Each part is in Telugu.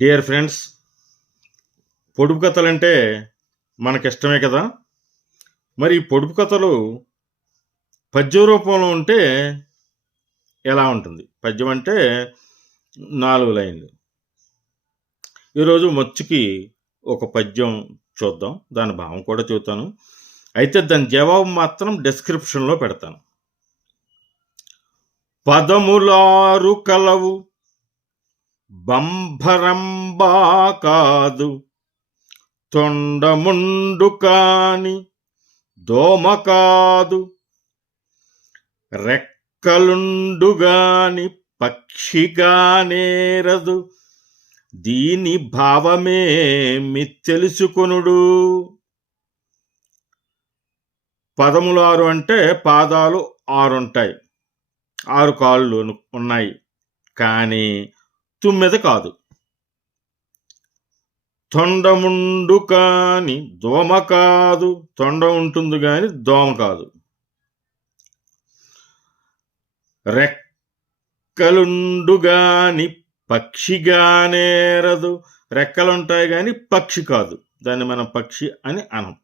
డియర్ ఫ్రెండ్స్, పొడుపు కథలంటే మనకిష్టమే కదా. మరి ఈ పొడుపు కథలు పద్య రూపంలో ఉంటే ఎలా ఉంటుంది? పద్యం అంటే 4 లైన్లు. ఈరోజు మొచ్చుకి ఒక పద్యం చూద్దాం. దాని భావం కూడా చెబుతాను. అయితే దాని జవాబు మాత్రం డిస్క్రిప్షన్లో పెడతాను. పదములారు కలవు బంభరంబా కాదు, తొండముండు కాని దోమ కాదు, రెక్కలుండుగాని పక్షిగానేరదు, దీని భావమేమి తెలుసుకొనుడు. పదములు 6 అంటే పాదాలు 6 ఉంటాయి, 6 కాళ్ళు ఉన్నాయి, కానీ 9 కాదు. తొండముండు కాని దోమ కాదు, తొండ ఉంటుంది కానీ దోమ కాదు. రెక్కలుండుగాని పక్షిగానేరదు, రెక్కలుంటాయి కానీ పక్షి కాదు, దాన్ని మనం పక్షి అని అనం.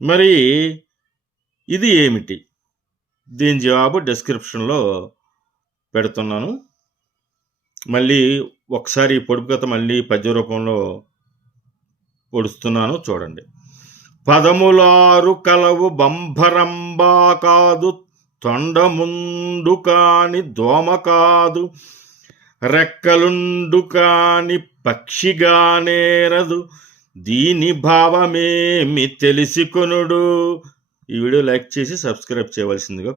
మరి ఇది ఏమిటి? దీని జవాబు డిస్క్రిప్షన్లో పెడుతున్నాను. మళ్ళీ ఒకసారి పొడుపు కథ మళ్ళీ పద్య రూపంలో పొడుస్తున్నాను, చూడండి. పదములారు కలవు బంభరంబా కాదు, తొండముండు కాని దోమ కాదు, రెక్కలుండు కాని పక్షిగానేరదు, దీని భావమేమి తెలిసికొనుడు. ఈ వీడియో లైక్ చేసి సబ్స్క్రైబ్ చేయవలసిందిగా